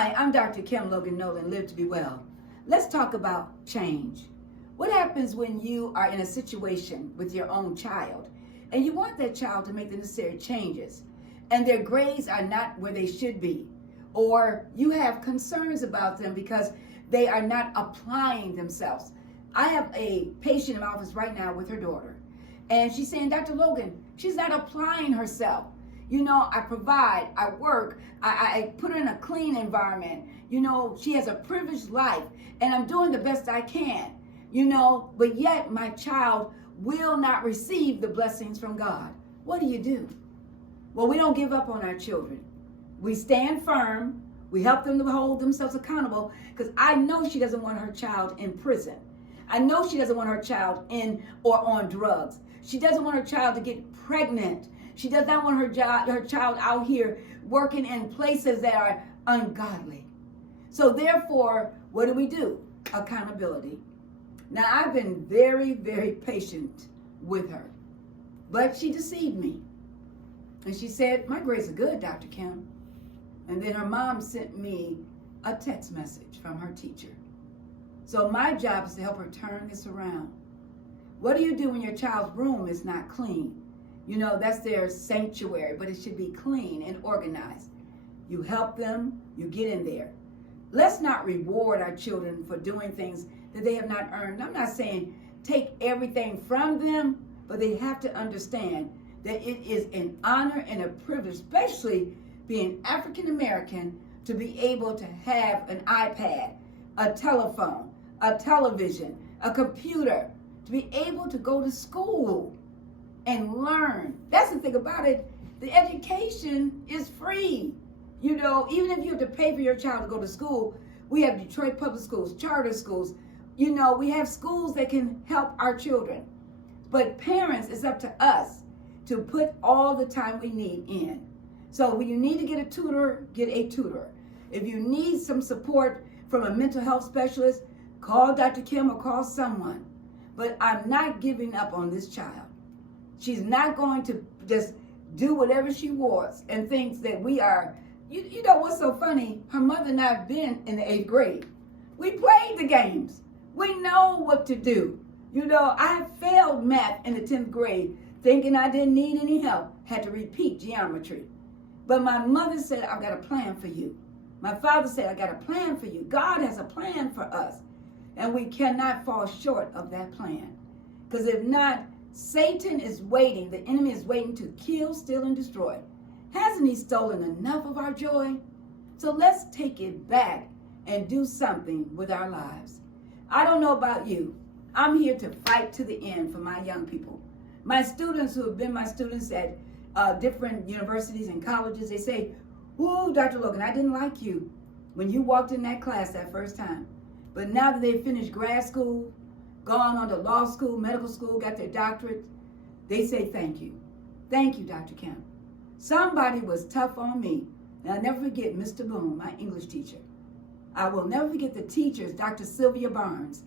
Hi, I'm Dr. Kim Logan-Nowlin, Live to be Well. Let's talk about change. What happens when you are in a situation with your own child and you want that child to make the necessary changes and their grades are not where they should be, or you have concerns about them because they are not applying themselves? I have a patient in my office right now with her daughter, and she's saying, Dr. Logan, she's not applying herself. You know, I provide, I work, I put her in a clean environment. You know, she has a privileged life, and I'm doing the best I can, you know, but yet my child will not receive the blessings from God. What do? Well, we don't give up on our children. We stand firm. We help them to hold themselves accountable, because I know she doesn't want her child in prison. I know she doesn't want her child in or on drugs. She doesn't want her child to get pregnant. She does not want her child out here working in places that are ungodly. So therefore, what do? Accountability. Now, I've been very, very patient with her, but she deceived me. And she said, my grades are good, Dr. Kim. And then her mom sent me a text message from her teacher. So my job is to help her turn this around. What do you do when your child's room is not clean? You know, that's their sanctuary, but it should be clean and organized. You help them, you get in there. Let's not reward our children for doing things that they have not earned. I'm not saying take everything from them, but they have to understand that it is an honor and a privilege, especially being African American, to be able to have an iPad, a telephone, a television, a computer, to be able to go to school and learn. That's the thing about it. The education is free. You know, even if you have to pay for your child to go to school, we have Detroit public schools, charter schools. You know, we have schools that can help our children. But parents, it's up to us to put all the time we need in. So when you need to get a tutor, get a tutor. If you need some support from a mental health specialist, call Dr. Kim or call someone. But I'm not giving up on this child. She's not going to just do whatever she wants and thinks that we are. You know what's so funny? Her mother and I have been in the 8th grade. We played the games. We know what to do. You know, I failed math in the 10th grade, thinking I didn't need any help. Had to repeat geometry. But my mother said, I've got a plan for you. My father said, I got a plan for you. God has a plan for us. And we cannot fall short of that plan. Because if not, Satan is waiting. The enemy is waiting to kill, steal, and destroy. Hasn't he stolen enough of our joy? So let's take it back and do something with our lives. I don't know about you. I'm here to fight to the end for my young people. My students who have been my students at different universities and colleges, they say, ooh, Dr. Logan, I didn't like you when you walked in that class that first time. But now that they've finished grad school, gone on to law school, medical school, got their doctorate, they say thank you. Thank you, Dr. Kim. Somebody was tough on me. And I'll never forget Mr. Boone, my English teacher. I will never forget the teachers, Dr. Sylvia Barnes.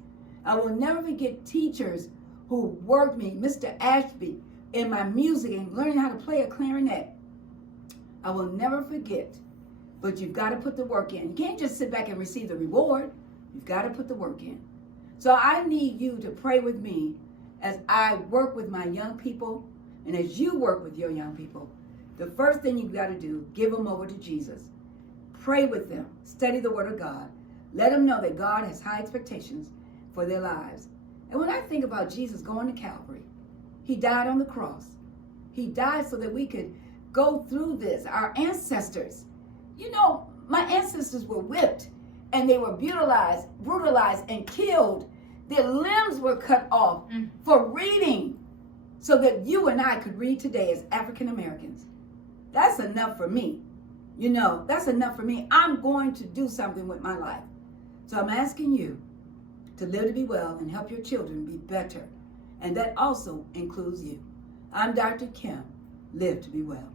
I will never forget teachers who worked me, Mr. Ashby, in my music and learning how to play a clarinet. I will never forget. But you've got to put the work in. You can't just sit back and receive the reward. You've got to put the work in. So I need you to pray with me as I work with my young people, and as you work with your young people. The first thing you've got to do, give them over to Jesus. Pray with them. Study the Word of God. Let them know that God has high expectations for their lives. And when I think about Jesus going to Calvary, he died on the cross. He died so that we could go through this. Our ancestors, you know, my ancestors were whipped and they were brutalized and killed. Their limbs were cut off for reading so that you and I could read today as African Americans. That's enough for me. You know, that's enough for me. I'm going to do something with my life. So I'm asking you to live to be well and help your children be better. And that also includes you. I'm Dr. Kim. Live to be well.